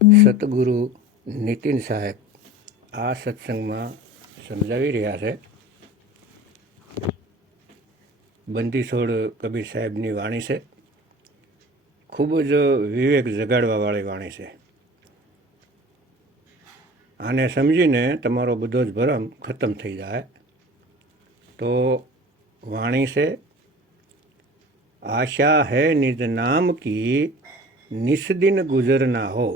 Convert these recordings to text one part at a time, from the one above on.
સતગુરુ નીતિન સાહેબ આ સત્સંગમાં સમજાવી રહ્યા છે. બંદીછોડ કબીર સાહેબની વાણી છે. ખૂબ જ વિવેક જગાડવાવાળી વાણી છે. આને સમજીને તમારો બધો જ ભરમ ખતમ થઈ જાય. તો વાણી છે, આશા હૈ નિજ નામ કી નિસ્દિન ગુજર ના હો.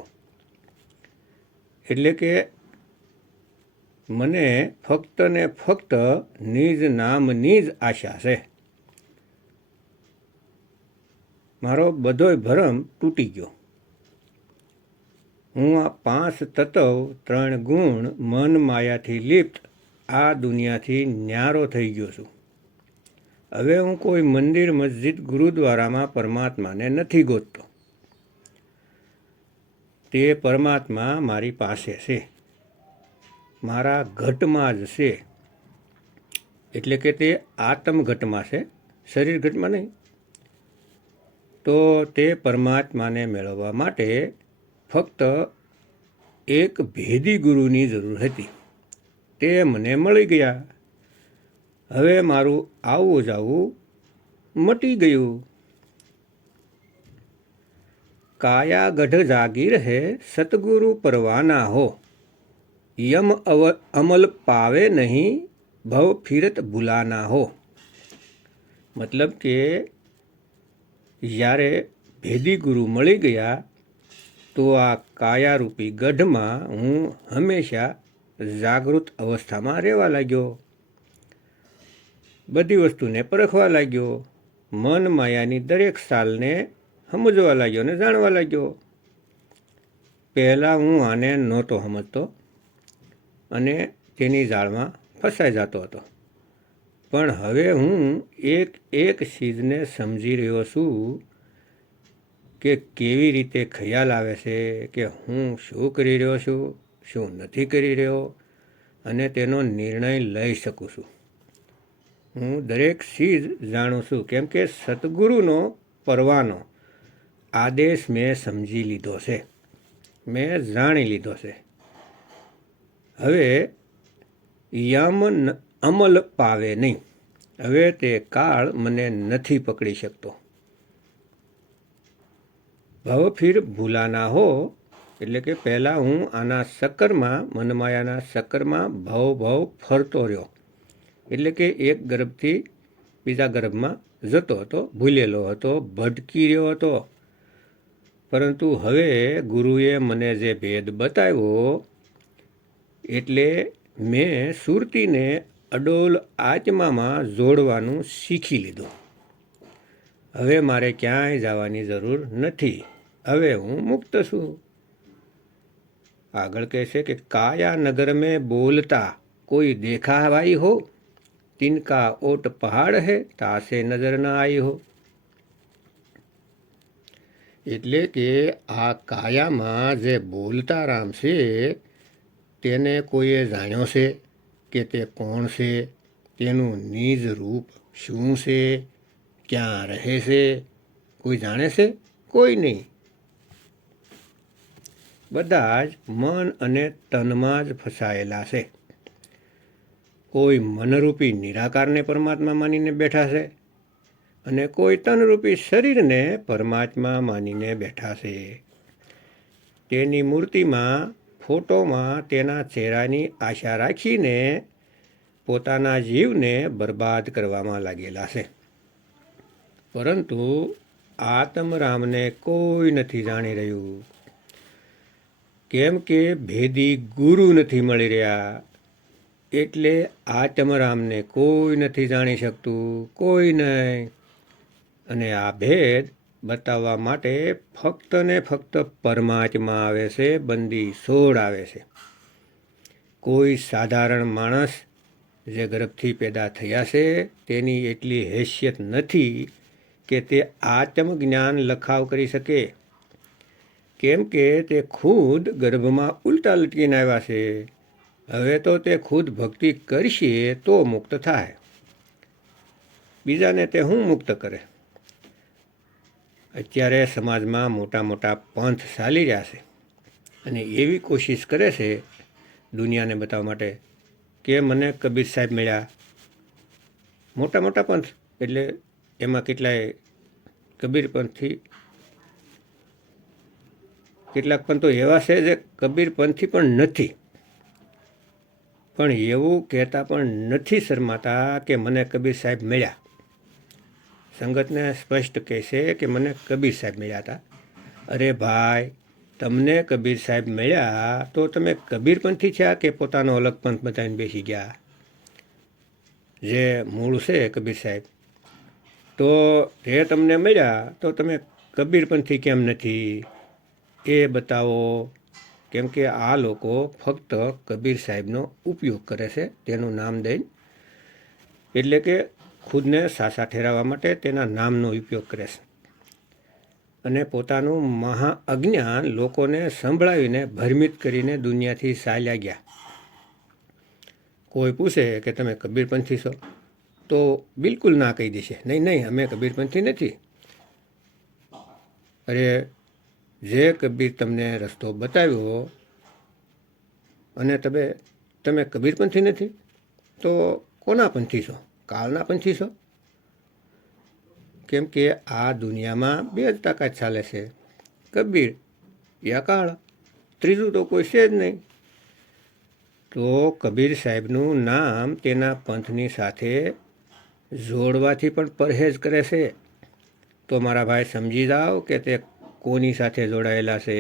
એટલે કે મને ફક્ત ને ફક્ત નિજ નામની જ આશા છે. મારો બધોય ભરમ તૂટી ગયો. હું આ 5 તત્વ 3 ગુણ મન માયાથી લિપ્ત આ દુનિયાથી ન્યારો થઈ ગયો છું. હવે હું કોઈ મંદિર મસ્જિદ ગુરુદ્વારામાં પરમાત્માને નથી ગોતતો. તે પરમાત્મા મારી પાસે છે, મારા ઘટમાં જ છે. એટલે કે તે આત્મઘટમાં છે, શરીર ઘટમાં નહીં. તો તે પરમાત્માને મેળવવા માટે ફક્ત એક ભેદી ગુરુની જરૂર હતી. તે મને મળી ગયા. હવે મારું આવવું જાવું મટી ગયું. કાયા ગઢ જાગીર હે સતગુરુ પરવાના હો. યમ અમલ પાવે નહીં ભવ ફિરત ભૂલાના હો. મતલબ કે જ્યારે ભેદી ગુરુ મળી ગયા તો આ કાયારૂપી ગઢમાં હું હંમેશા જાગૃત અવસ્થામાં રહેવા લાગ્યો. બધી વસ્તુને પરખવા લાગ્યો. મન માયાની દરેક સાલને સમજવા લાગ્યો ને જાણવા લાગ્યો. પહેલાં હું આને નહોતો સમજતો અને તેની જાળમાં ફસાઈ જતો હતો. પણ હવે હું એક એક ચીજને સમજી રહ્યો છું કે કેવી રીતે ખ્યાલ આવે છે કે હું શું કરી રહ્યો છું, શું નથી કરી રહ્યો, અને તેનો નિર્ણય લઈ શકું છું. હું દરેક ચીજ જાણું છું, કેમ કે સતગુરુનો પરવાનો આદેશ મેં સમજી લીધો છે, મેં જાણી લીધો છે. હવે યમ અમલ પાવે નહીં. હવે તે કાળ મને નથી પકડી શકતો. ભવ ફિર ભૂલાના હો. એટલે કે પહેલાં હું આના ચક્કરમાં, મનમાયાના ચક્કરમાં ભવ ફરતો રહ્યો. એટલે કે એક ગર્ભથી બીજા ગર્ભમાં જતો હતો, ભૂલેલો હતો, ભટકી રહ્યો હતો. પરંતુ હવે ગુરુએ મને જે ભેદ બતાવ્યો એટલે મેં સુરતીને અડોલ આત્મામાં જોડવાનું શીખી લીધું. હવે મારે ક્યાંય જવાની જરૂર નથી. હવે હું મુક્ત છું. આગળ કહે છે કે કાયા નગર મેં બોલતા કોઈ દેખા ભાઈ હો, તિનકા ઓટ પહાડ હે તાસે નજર ના આવી હો. એટલે કે આ કાયામાં જે બોલતા રામ છે તેને કોઈએ જાણ્યો છે કે તે કોણ છે, તેનું નિજ રૂપ શું છે, ક્યાં રહે છે, કોઈ જાણે છે? કોઈ નહીં. બધા જ મન અને તનમાં જ ફસાયેલા છે. કોઈ મનરૂપી નિરાકારને પરમાત્મા માનીને બેઠા છે અને કોઈ તનરૂપી શરીરને પરમાત્મા માનીને બેઠા છે. તેની મૂર્તિમાં, ફોટોમાં તેના ચહેરાની આશા રાખીને પોતાના જીવને બરબાદ કરવામાં લાગેલા છે. પરંતુ આત્મરામને કોઈ નથી જાણી રહ્યું, કેમ કે ભેદી ગુરુ નથી મળી રહ્યા. એટલે આત્મરામને કોઈ નથી જાણી શકતું, કોઈ નહીં. અને આ ભેદ બતાવવા માટે ફક્ત ને ફક્ત પરમાત્મા આવે છે, બંદીછોડ આવે છે. કોઈ સાધારણ માણસ જે ગર્ભથી પેદા થયા છે તેની એટલી હેસિયત નથી કે તે આત્મજ્ઞાન લખાવ કરી શકે. કેમ કે તે ખુદ ગર્ભમાં ઉલટા લટકીને આવ્યા છે. હવે તો તે ખુદ ભક્તિ કરશે તો મુક્ત થાય. બીજાને તે શું મુક્ત કરે? અત્યારે સમાજમાં મોટા મોટા પંથ ચાલી રહ્યા છે. અને એવી કોશિશ કરે છે દુનિયાને બતાવવા માટે કે મને કબીર સાહેબ મળ્યા. મોટા મોટા પંથ એટલે એમાં કેટલાય કબીર પંથથી, કેટલાક પંથો એવા છે જે કબીર પંથી પણ નથી, પણ એવું કહેતા પણ નથી શરમાતા કે મને કબીર સાહેબ મળ્યા. સંગતને સ્પષ્ટ કહેશે કે મને કબીર સાહેબ મળ્યા હતા. અરે ભાઈ, તમને કબીર સાહેબ મળ્યા તો તમે કબીરપંથી થયા કે પોતાનો અલગ પંથ બતાવીને બેસી ગયા? જે મૂળ છે કબીર સાહેબ, તો એ તમને મળ્યા તો તમે કબીરપંથી કેમ નથી એ બતાવો. કેમ કે આ લોકો ફક્ત કબીર સાહેબનો ઉપયોગ કરે છે તેનું નામ દઈને, એટલે કે ખુદને સાચા ઠેરાવવા માટે તેના નામનો ઉપયોગ કરે છે અને પોતાનું મહા અજ્ઞાન લોકોને સંભળાવીને ભ્રમિત કરીને દુનિયાથી ચાલ્યા ગયા. કોઈ પૂછે કે તમે કબીરપંથી છો તો બિલકુલ ના કહી દેશે, નહીં નહીં, અમે કબીરપંથી નથી. અરે, જે કબીર તમને રસ્તો બતાવ્યો અને તમે કબીરપંથી નથી તો કોના પંથી છો? કાળના પંથી છો? કેમ કે આ દુનિયામાં બે જ તાકાત ચાલે છે, કબીર યા કાળ, ત્રીજું તો કોઈ છે જ નહીં. તો કબીર સાહેબનું નામ તેના પંથની સાથે જોડવાથી પણ પરહેજ કરે છે. તો મારા ભાઈ સમજી જાઓ કે તે કોની સાથે જોડાયેલા છે.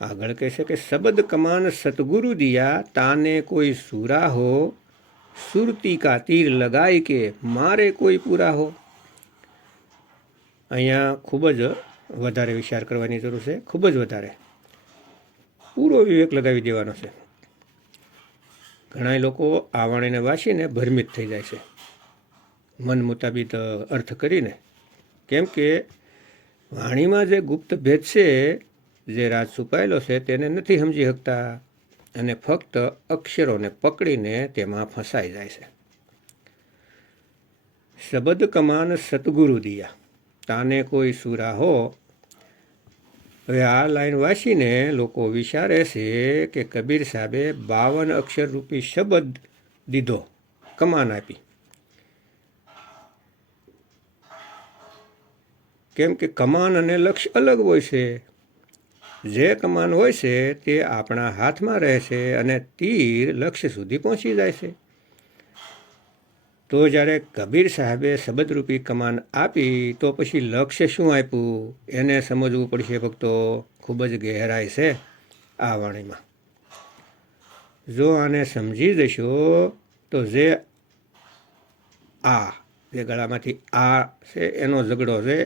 આગળ કહેશે કે શબ્દ કમાન સતગુરુ દિયા, તાને કોઈ સુરા હો, સુરતી કા તીર લગાઈ કે મારે કોઈ પૂરા હો. અહીંયા ખૂબ જ વધારે વિચાર કરવાની જરૂર છે, ખૂબ જ વધારે. પૂરો વિવેક લગાવી દેવાનો છે. ઘણા લોકો આ વાણીને વાંચીને ભ્રમિત થઈ જાય છે મન મુતાબિક અર્થ કરીને. કેમ કે વાણીમાં જે ગુપ્ત ભેદ છે, જે રાજ છુપાયેલો છે, તેને નથી સમજી શકતા અને ફક્ત અક્ષરોને પકડીને તેમાં ફસાઈ જાય છે. શબ્દ કમાન સતગુરુ દિયા, તાને કોઈ સુરા હો. હવે આ લાઈન વાંચીને લોકો વિચારે છે કે કબીર સાહેબે 52 અક્ષર રૂપી શબ્દ દીધો, કમાન આપી. કેમ કે કમાન અને લક્ષ્ય અલગ હોય છે. જે કમાન હોય છે તે આપણા હાથમાં રહે છે અને તીર લક્ષ્ય સુધી પહોંચી જાય છે. તો જ્યારે કબીર સાહેબે શબ્દરૂપી કમાન આપી તો પછી લક્ષ્ય શું આપ્યું એને સમજવું પડશે ભક્તો. ખૂબ જ ગહેરાઈ છે આ વાણીમાં. જો આને સમજી જશો તો જે ગળામાંથી આ છે એનો ઝઘડો છે,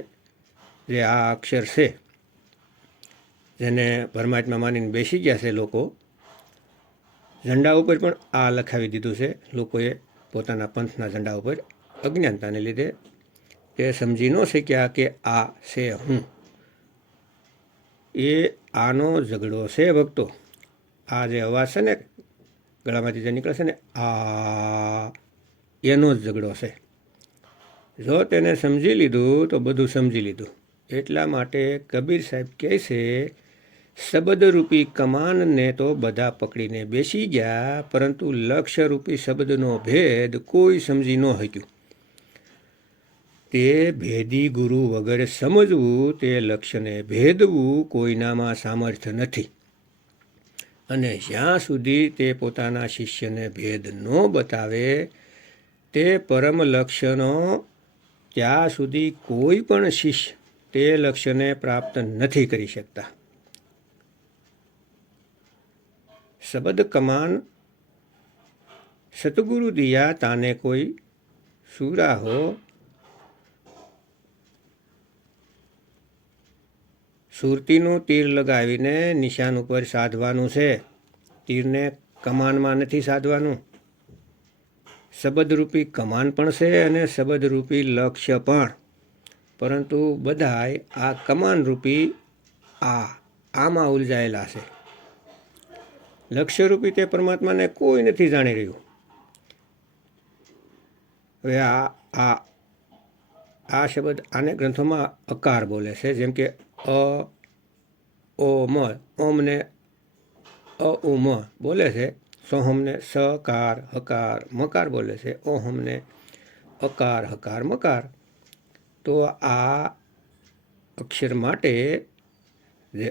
જે આ અક્ષર છે જેને પરમાત્મા માનીને બેસી ગયા છે લોકો, ઝંડા ઉપર પણ આ લખાવી દીધું છે લોકોએ પોતાના પંથના ઝંડા ઉપર, અજ્ઞાનતાને લીધે એ સમજી ન શક્યા કે આ છે હું. એ આનો ઝઘડો છે ભક્તો. આ જે અવાજ છે ને ગળામાંથી જે નીકળે છે ને, આ એનો જ ઝઘડો છે. જો તેને સમજી લીધું તો બધું સમજી લીધું. એટલા માટે કબીર સાહેબ કહે છે, શબ્દરૂપી કમાનને તો બધા પકડીને બેસી ગયા, પરંતુ લક્ષ્યરૂપી શબ્દનો ભેદ કોઈ સમજી ન શક્યું. તે ભેદી ગુરુ વગર સમજવું, તે લક્ષ્યને ભેદવું કોઈનામાં સામર્થ્ય નથી. અને જ્યાં સુધી તે પોતાના શિષ્યને ભેદ ન બતાવે તે પરમ લક્ષ્યનો, ત્યાં સુધી કોઈ પણ શિષ્ય તે લક્ષ્યને પ્રાપ્ત નથી કરી શકતા. શબ્દ કમાન સતગુરુ દિયા, તાને કોઈ સુરા હો. સુરતીનું તીર લગાવીને નિશાન ઉપર સાધવાનું છે. તીરને કમાનમાં નથી સાધવાનું. શબ્દરૂપી કમાન પણ છે અને શબ્દરૂપી લક્ષ્ય પણ, પરંતુ બધાય આ કમાનરૂપી આમાં ઉલઝાયેલા છે. લક્ષ્યરૂપી તે પરમાત્માને કોઈ નથી જાણી રહ્યું. હવે આ શબ્દ આને ગ્રંથોમાં અકાર બોલે છે, જેમ કે ઓ મ, ઓમને અ ઉ મ બોલે છે, સોહમને સકાર હકાર મકાર બોલે છે, ઓહમને અકાર હકાર મકાર. તો આ અક્ષર માટે જે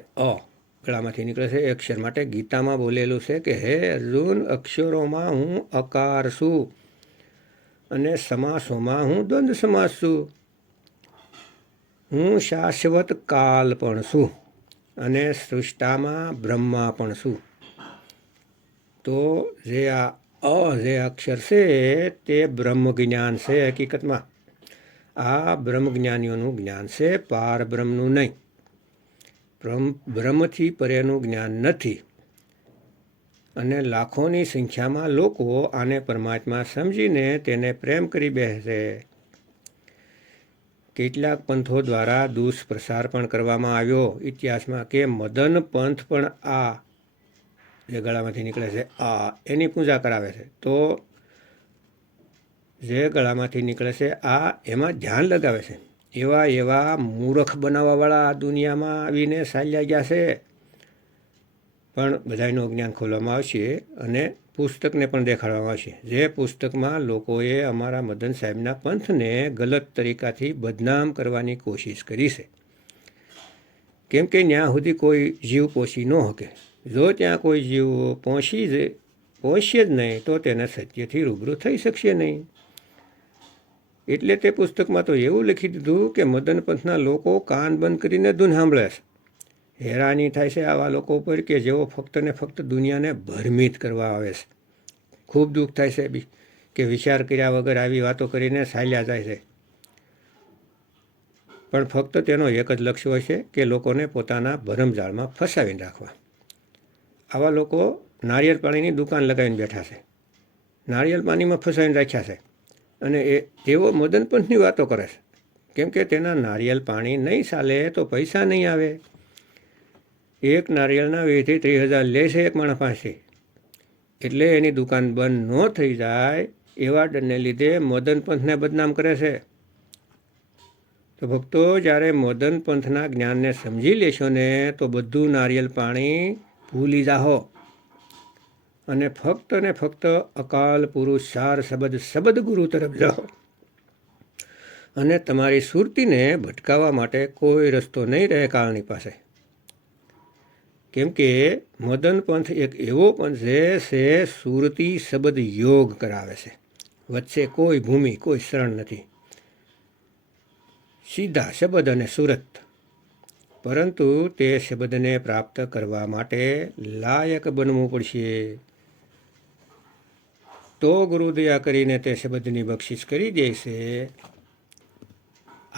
ગળામાંથી નીકળે છે એ અક્ષર માટે ગીતામાં બોલેલું છે કે હે અર્જુન, અક્ષરોમાં હું અકાર છું અને સમાસોમાં હું દ્વંદ્વ સમાસ છું. હું શાશ્વત કાલ પણ છું અને સૃષ્ટામાં બ્રહ્મા પણ છું. તો જે જે અક્ષર છે તે બ્રહ્મ જ્ઞાન છે. હકીકતમાં આ બ્રહ્મ જ્ઞાનીઓનું જ્ઞાન છે, પાર બ્રહ્મનું નહીં. બ્રહ્મથી પરેનું જ્ઞાન નથી. અને લાખોની સંખ્યામાં લોકો આને પરમાત્મા સમજીને તેને પ્રેમ કરી બેસે. કેટલાક પંથો દ્વારા દુષ્પ્રસાર પણ કરવામાં આવ્યો ઇતિહાસમાં કે મદન પંથ પણ આ જે ગળામાંથી નીકળે છે આ એની પૂજા કરાવે છે. તો જે ગળામાંથી નીકળે છે આ એમાં ધ્યાન લગાવે છે. એવા મૂર્ખ બનાવવાવાળા આ દુનિયામાં આવીને ચાલ્યા ગયા છે. પણ બધાનું જ્ઞાન ખોલવામાં આવશે અને પુસ્તકને પણ દેખાડવામાં આવશે. જે પુસ્તકમાં લોકોએ અમારા મદન સાહેબના પંથને ગલત તરીકાથી બદનામ કરવાની કોશિશ કરી છે. કેમ કે ત્યાં સુધી કોઈ જીવ પહોંચી ન શકે. જો ત્યાં કોઈ જીવ પહોંચશે જ નહીં તો તેને સત્યથી રૂબરૂ થઈ શકશે નહીં. એટલે તે પુસ્તકમાં તો એવું લખી દીધું કે મદન પંથના લોકો કાન બંધ કરીને ધૂન સાંભળે છે. હેરાની થાય છે આવા લોકો ઉપર કે જેઓ ફક્ત ને ફક્ત દુનિયાને ભ્રમિત કરવા આવે છે. ખૂબ દુઃખ થાય છે કે વિચાર કર્યા વગર આવી વાતો કરીને ચાલ્યા જાય છે. પણ ફક્ત તેનો એક જ લક્ષ્ય હોય છે કે લોકોને પોતાના ભરમજાળમાં ફસાવીને રાખવા. આવા લોકો નારિયેળ પાણીની દુકાન લગાવીને બેઠા છે. નારિયેળ પાણીમાં ફસાવીને રાખ્યા છે અને તેઓ મદન પંથની વાતો કરે છે. કેમ કે તેના નારિયેળ પાણી નહીં ચાલે તો પૈસા નહીં આવે. એક નારિયેળના 20,000-30,000 લે છે એક માણસ પાસેથી. એટલે એની દુકાન બંધ ન થઈ જાય એવા ડરને લીધે મદન પંથને બદનામ કરે છે. તો ભક્તો, જ્યારે મદન પંથના જ્ઞાનને સમજી લેશો ને તો બધું નારિયેળ પાણી ભૂલી જાહો અને ફક્ત અકાલ પુરુષ સાર શબદ ગુરુ તરફ જાઓ. અને તમારી સુરતીને ભટકાવવા માટે કોઈ રસ્તો નહીં રહે કાળની પાસે. કેમ કે મદન પંથ એક એવો પંથ છે સુરતી શબ્દ યોગ કરાવે છે. વચ્ચે કોઈ ભૂમિ, કોઈ શરણ નથી. સીધા શબ્દ અને સુરત. પરંતુ તે શબ્દને પ્રાપ્ત કરવા માટે લાયક બનવું પડશે. તો ગુરુદયા કરીને તે શબ્દની બક્ષિસ કરી દે છે.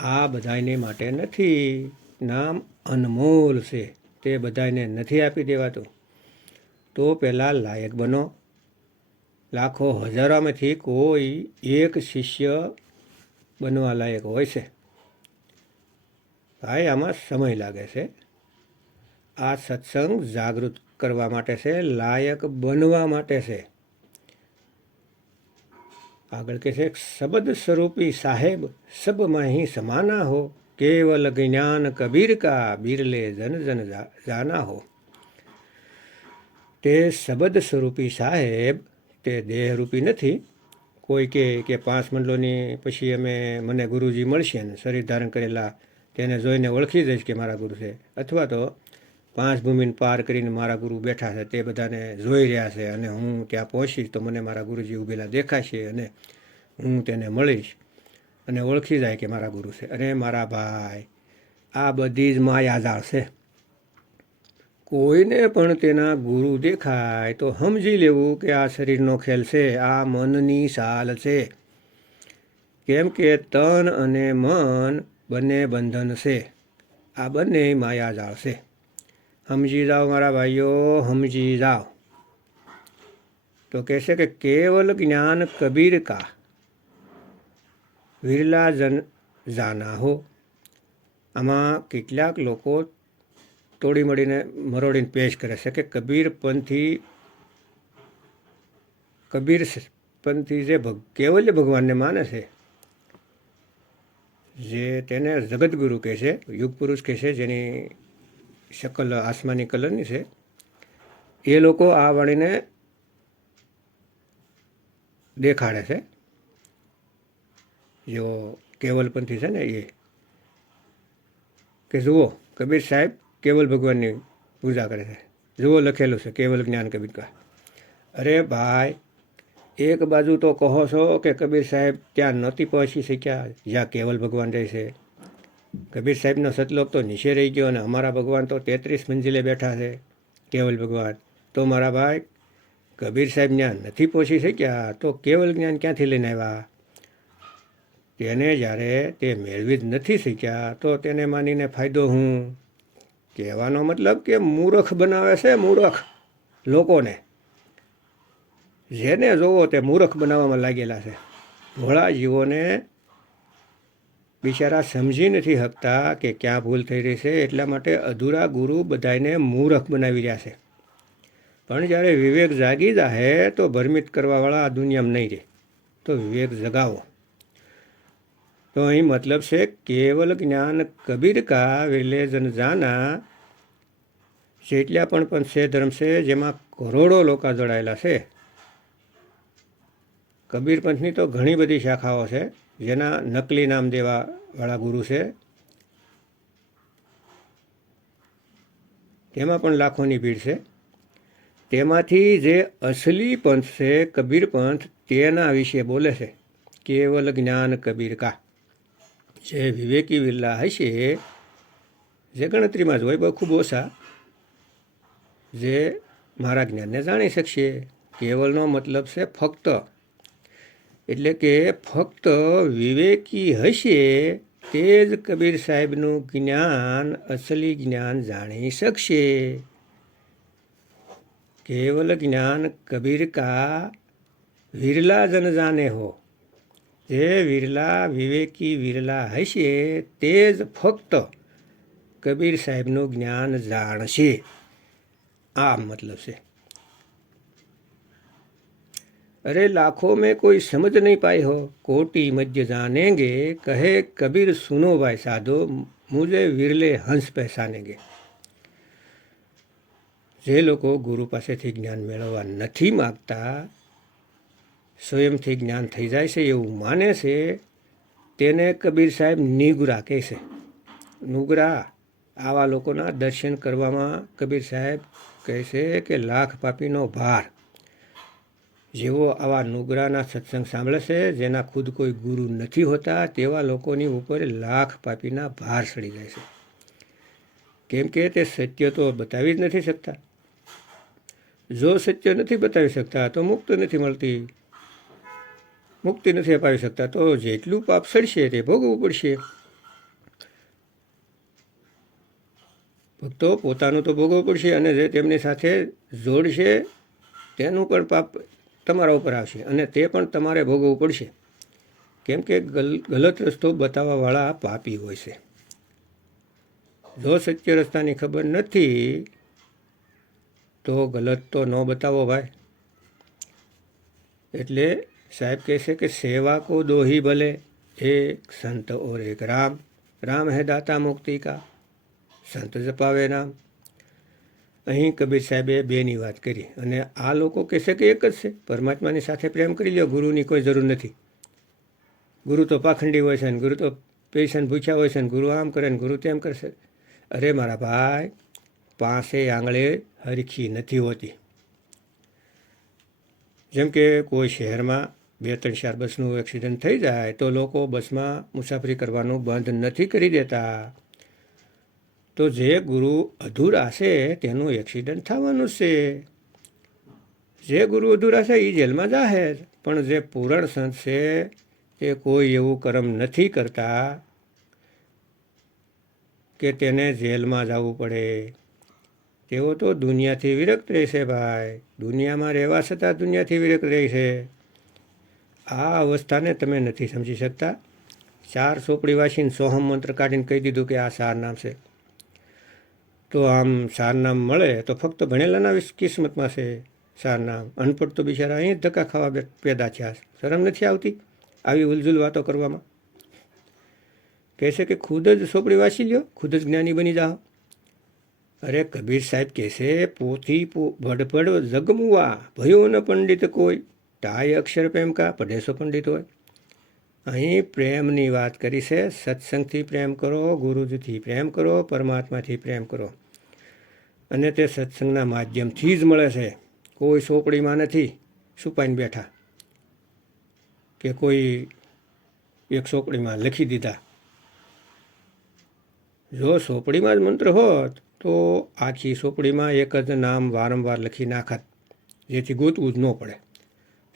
આ બધાને માટે નથી. નામ અનમોલ છે, તે બધાને નથી આપી દેવાતું. તો પહેલાં લાયક બનો. લાખો હજારોમાંથી કોઈ એક શિષ્ય બનવા લાયક હોય છે. ભાઈ, આમાં સમય લાગે છે. આ સત્સંગ જાગૃત કરવા માટે છે, લાયક બનવા માટે છે. આગળ કહે છે, શબ્દ સ્વરૂપી સાહેબ સબ માહી સમાના હો, કેવલ જ્ઞાન કબીર કા બિરલે જન જન જાના હો. તે શબ્દ સ્વરૂપી સાહેબ તે દેહરૂપી નથી. કોઈ કે 5 મંડલોની પછી મને ગુરુજી મળશે ને શરીર ધારણ કરેલા તેને જોઈને ઓળખી જઈશ કે મારા ગુરુ છે. અથવા તો 5 ભૂમિને પાર કરીને મારા ગુરુ બેઠા છે તે બધાને જોઈ રહ્યા છે અને હું ત્યાં પહોંચીશ તો મને મારા ગુરુજી ઊભેલા દેખાશે અને હું તેને મળીશ અને ઓળખી જાય કે મારા ગુરુ છે. અરે મારા ભાઈ, આ બધી જ માયાજાળ છે. કોઈને પણ તેના ગુરુ દેખાય તો સમજી લેવું કે આ શરીરનો ખેલ છે, આ મનની ચાલ છે. કેમ કે તન અને મન બંને બંધન છે. આ બંને માયાજાળ છે. સમજી જાઓ મારા ભાઈઓ, સમજી જાઓ. તો કહેશે કે કેવલ જ્ઞાન કબીર કા વિરલા જન જાના હો. આમાં કેટલાક લોકો તોડી મળીને મરોડીને પેશ કરે છે કે કબીર પંથી જે કેવલ્ય ભગવાનને માને છે, જે તેને જગતગુરુ કહે છે, યુગ પુરુષ કહે છે, જેની શકલ આસમાની કલરની છે, એ લોકો આ વાણીને દેખાડે છે. જો કેવલપંથી છે ને એ કે જુઓ કબીર સાહેબ કેવલ ભગવાનની પૂજા કરે છે, જુઓ લખેલું છે કેવલ જ્ઞાન કબીર કા. અરે ભાઈ, એક બાજુ તો કહો છો કે કબીર સાહેબ ત્યાં નહોતી પહોંચી શક્યા જ્યાં કેવલ ભગવાન રહે છે. કબીર સાહેબનો સતલોક તો નીચે રહી ગયો અને અમારા ભગવાન તો 33 મંજિલે બેઠા છે, કેવલ ભગવાન. તો મારા ભાઈ, કબીર સાહેબ ત્યાં નથી પહોંચી શક્યા તો કેવલ જ્ઞાન ક્યાંથી લઈને આવ્યા? તેને જ્યારે તે મેળવી જ નથી શક્યા તો તેને માનીને ફાયદો હું? કહેવાનો મતલબ કે મૂર્ખ બનાવે છે, મૂર્ખ લોકોને. જેને જોવો તે મૂર્ખ બનાવવામાં લાગેલા છે. ભોળા જીવોને બિચારા સમજી નથી શકતા કે ક્યાં ભૂલ થઈ રહી છે, એટલા માટે અધૂરા ગુરુ બધાને મૂર્ખ બનાવી રહ્યા છે. પણ જ્યારે વિવેક જાગી જાહે તો ભ્રમિત કરવાવાળા આ દુનિયામાં નહીં રહે. તો વિવેક જગાવો. તો અહીં મતલબ છે કેવલ જ્ઞાન કબીર કા વિરલે જન જાના. જેટલા પણ પંથ છે, ધર્મ છે, જેમાં કરોડો લોકો જોડાયેલા છે. કબીર પંથની તો ઘણી બધી શાખાઓ છે, જેના નકલી નામ દેવાવાળા ગુરુ છે. તેમાં પણ લાખોની ભીડ છે. તેમાંથી જે અસલી પંથ છે કબીર પંથ, તેના વિશે બોલે છે કેવલ જ્ઞાન કબીર કા. જે વિવેકી વિરલા હશે, જે ગણતરીમાં જ હોય, બહુ ખૂબ ઓછા, જે મારા જ્ઞાનને જાણી શકશે. કેવલનો મતલબ છે ફક્ત, એટલે કે ફક્ત વિવેકી હશે તે જ કબીર સાહેબનું જ્ઞાન, અસલી જ્ઞાન જાણી શકશે. કેવલ જ્ઞાન કબીર કા વિરલા જન જાને હો. જે વિરલા વિવેકી વિરલા હશે તે જ ફક્ત કબીર સાહેબનું જ્ઞાન જાણશે. આ મતલબ છે. અરે લાખો મેં કોઈ સમજ નહીં પાઈ હો, કોટી મધ્ય જાનેંગે, કહે કબીર સુનો ભાઈ સાધો, મુझे વિરલે હંસ પહેચાનેંગે. જે લોકો ગુરુ પાસેથી જ્ઞાન મેળવવા નથી માગતા, સ્વયંથી જ્ઞાન થઈ જાય છે એવું માને છે, તેને કબીર સાહેબ નિગુરા કહે છે. નુગરા. આવા લોકોના દર્શન કરવામાં કબીર સાહેબ કહે છે કે લાખ પાપીનો ભાર. જેઓ આવા નુગરાના સત્સંગ સાંભળે છે, જેના ખુદ કોઈ ગુરુ નથી હોતા, તેવા લોકોની ઉપર લાખ પાપીના ભાર ચડી જાય છે. કેમ કે તે સત્ય તો બતાવી જ નથી શકતા. જો સત્ય નથી બતાવી શકતા તો મુક્તિ નથી મળતી, મુક્તિ નથી અપાવી શકતા, તો જેટલું પાપ સડશે તે ભોગવવું પડશે. ભક્તો પોતાનું તો ભોગવવું પડશે, અને જે તેમની સાથે જોડશે તેનું પણ પાપ તમારા ઉપર આવશે, અને તે પણ તમારે ભોગવવું પડશે. કેમ કે ગલત રસ્તો બતાવવાવાળા પાપી હોય છે. જો સત્ય રસ્તાની ખબર નથી તો ગલત તો ન બતાવો ભાઈ. એટલે સાહેબ કહે છે કે સેવા કો દો હી ભલે, એક સંત ઓર એક રામ. રામ હે દાતા મુક્તિ કા, સંત જપાવે નામ. અહીં કબીર સાહેબે બેની વાત કરી, અને આ લોકો કહેશે કે એક જ છે, પરમાત્માની સાથે પ્રેમ કરી લો, ગુરુની કોઈ જરૂર નથી. ગુરુ તો પાખંડી હોય છે, ને ગુરુ તો પૈસાને ભૂખ્યા હોય છે, ને ગુરુ આમ કરે ને ગુરુ તેમ કરશે. અરે મારા ભાઈ, પાસે આંગળે હરખી નથી હોતી. જેમ કે કોઈ શહેરમાં 2-3-4 બસનું એક્સિડન્ટ થઈ જાય તો લોકો બસમાં મુસાફરી કરવાનું બંધ નથી કરી દેતા. તો જે ગુરુ અધૂરા છે તેનું એક્સિડન્ટ થવાનું છે. જે ગુરુ અધૂરા છે એ જેલમાં જાહેર, પણ જે પૂરણ સંત છે તે કોઈ એવું કર્મ નથી કરતા કે તેને જેલમાં જવું પડે. તેઓ તો દુનિયાથી વિરક્ત રહે છે ભાઈ. દુનિયામાં રહેવા છતાં દુનિયાથી વિરક્ત રહે છે. આ અવસ્થાને તમે નથી સમજી શકતા. 4 ચોપડી વાંચીને સોહમ મંત્ર કાઢીને કહી દીધું કે આ સાર નામ છે. તો આમ સારનામ મળે તો ફક્ત ભણેલાના કિસ્મતમાં છે સારનામ. અનપઢ તો બિચારા અહીં જ ધક્કા ખાવા પેદા થયા. શરમ નથી આવતી આવી ઉલઝુલ વાતો કરવામાં? કહે છે કે ખુદ જ ચોપડી વાંચી લ્યો, ખુદ જ જ્ઞાની બની જાઓ. અરે કબીર સાહેબ કહેશે, પોથી ભડભડ જગમુઆ ભયો ન પંડિત કોઈ, ટાય અક્ષર પ્રેમ કા પઢેસો પંડિત હોય. અહીં પ્રેમની વાત કરી છે. સત્સંગથી પ્રેમ કરો, ગુરુજીથી પ્રેમ કરો, પરમાત્માથી પ્રેમ કરો, અને તે સત્સંગના માધ્યમથી જ મળે છે. કોઈ સોપડીમાં નથી છુપાઈને બેઠા કે કોઈ એક સોપડીમાં લખી દીધા. જો સોપડીમાં જ મંત્ર હોત તો આખી સોપડીમાં એક જ નામ વારંવાર લખી નાખત, જેથી ગોતવું જ ન પડે.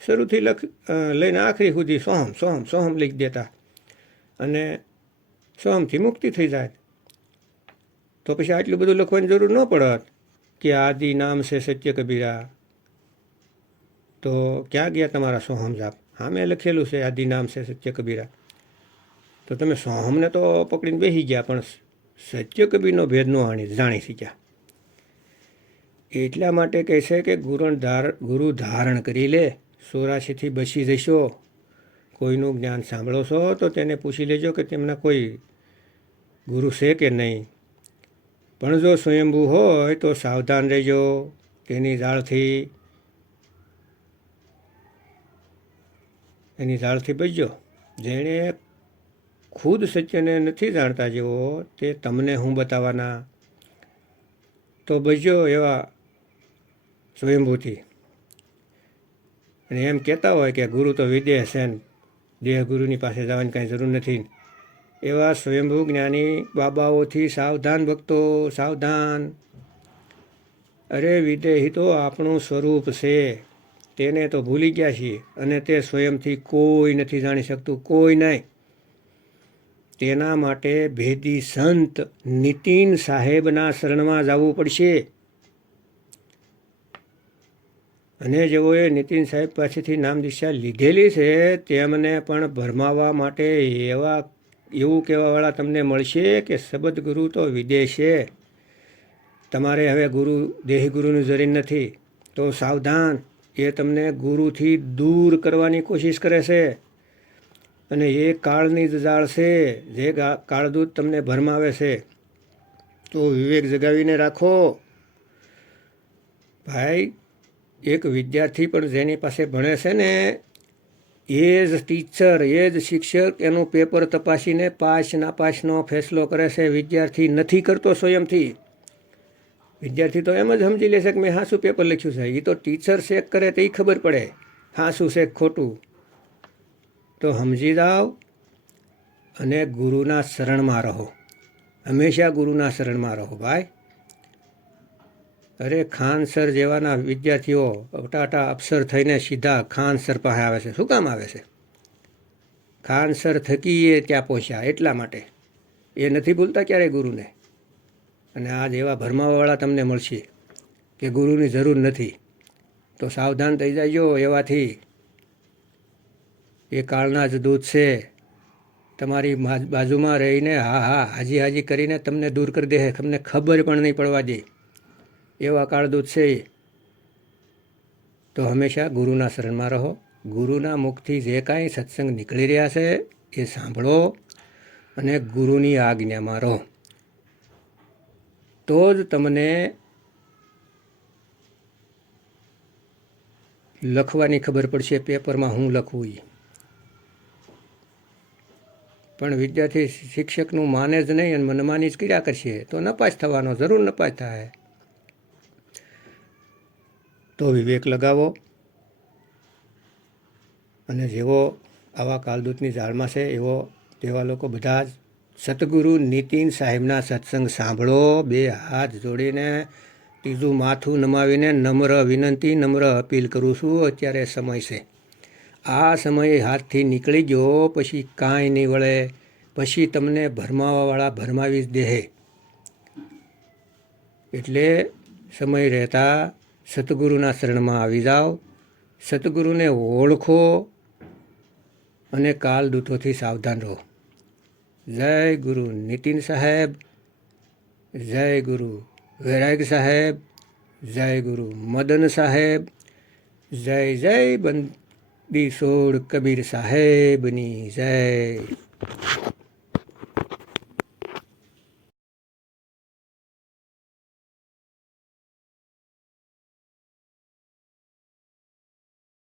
શરૂથી લઈને આખરી સુધી સોહમ સોહમ સોહમ લખી દેતા અને સોહમથી મુક્તિ થઈ જાય. તો પછી આટલું બધું લખવાની જરૂર ન પડત કે આદિ નામ છે સત્ય કબીરા. તો ક્યાં ગયા તમારા સોહમ જાપ? હા, મેં લખેલું છે આદિ નામ છે સત્ય કબીરા. તો તમે સોહમને તો પકડીને બેસી ગયા, પણ સત્ય કબીરનો ભેદ ન જાણી શક્યા. એટલા માટે કહે છે કે ગુરુ ધારણ કરી લે, 84થી બચી જશો. કોઈનું જ્ઞાન સાંભળો છો તો તેને પૂછી લેજો કે તેમના કોઈ ગુરુ છે કે નહીં. પણ જો સ્વયંભૂ હોય તો સાવધાન રહેજો, એની ઝાળથી બચજો. જેણે ખુદ સત્યને નથી જાણતા જેવો તે તમને હું બતાવવાના. તો બચજો એવા સ્વયંભૂથી. અને એમ કહેતા હોય કે ગુરુ તો વિદેહ છે ને દેહ ગુરુની પાસે જવાની કાંઈ જરૂર નથી, એવા સ્વયંભૂ જ્ઞાની બાબાઓથી સાવધાન ભક્તો, સાવધાન. અરે વિદેહી તો આપણું સ્વરૂપ છે, તેને તો ભૂલી ગયા છીએ. અને તે સ્વયંથી કોઈ નથી જાણી શકતું, કોઈ નહીં. તેના માટે ભેદી સંત નીતિન સાહેબના શરણમાં જવું પડશે. અને જેઓએ નીતિન સાહેબ પાસેથી નામ દીક્ષા લીધેલી છે તેમને પણ ભરમાવવા માટે એવું કહેવાવાળા તમને મળશે કે સબદગુરુ તો વિદેશ છે, તમારે હવે દેહી ગુરુની જરૂર નથી. તો સાવધાન, એ તમને ગુરુથી દૂર કરવાની કોશિશ કરે છે. અને એ કાળની જ જાળ છે, જે કાળદૂત તમને ભરમાવે છે. તો વિવેક જગાવીને રાખો ભાઈ. એક વિદ્યાર્થી પણ જેની પાસે ભણે છે ને, એ જ ટીચર, એ જ શિક્ષક એનું પેપર તપાસીને પાસ નાપાસનો ફેસલો કરે છે. વિદ્યાર્થી નથી કરતો સ્વયંથી. વિદ્યાર્થી તો એમ જ સમજી લેશે કે મેં હાસું પેપર લખ્યું છે. એ તો ટીચર ચેક કરે તો એ ખબર પડે હાસું છે ખોટું. તો સમજી જાઓ અને ગુરુના શરણમાં રહો. હંમેશા ગુરુના શરણમાં રહો ભાઈ. અરે ખાન સર જેવાના વિદ્યાર્થીઓ ટાટા અફસર થઈને સીધા ખાન સર પાસે આવે છે. શું કામ આવે છે? ખાન સર થકી એ ત્યાં પહોંચ્યા એટલા માટે. એ નથી ભૂલતા ક્યારેય ગુરુને. અને આજ એવા ભરમાવાવાળા તમને મળશે કે ગુરુની જરૂર નથી. તો સાવધાન થઈ જાયજો એવાથી. એ કાળના જ દૂત છે, તમારી બાજુમાં રહીને હાજી કરીને તમને દૂર કરી દે, તમને ખબર પણ નહીં પડવા દે. એવા કાળદૂત છે. તો હંમેશા ગુરુના શરણમાં રહો. ગુરુના મુખથી જે કાંઈ સત્સંગ નીકળી રહ્યા છે એ સાંભળો અને ગુરુની આજ્ઞામાં રહો. તો જ તમને લખવાની ખબર પડશે પેપરમાં હું લખવું એ. પણ વિદ્યાર્થી શિક્ષકનું માને જ નહીં અને મનમાની જ કર્યા કરશે તો નપાસ થવાનો, જરૂર નપાસ થાય. તો વિવેક લગાવો. અને જેવો આવા કાલદૂતની જાળમાં છે તેવા લોકો બધા જ સતગુરુ નીતિન સાહેબના સત્સંગ સાંભળો. 2 હાથ જોડીને, ત્રીજું માથું નમાવીને નમ્ર વિનંતી, નમ્ર અપીલ કરું છું. અત્યારે સમય છે. આ સમય હાથથી નીકળી ગયો પછી કાંઈ નહીં વળે. પછી તમને ભરમાવાવાળા ભરમાવી જ દેહે. એટલે સમય રહેતા સતગુરુના શરણમાં આવી જાઓ. સતગુરુને ઓળખો અને કાલદૂતોથી સાવધાન રહો. જય ગુરુ નીતિન સાહેબ, જય ગુરુ વૈરાગ સાહેબ, જય ગુરુ મદન સાહેબ, જય જય બંદી છોડ કબીર સાહેબની જય.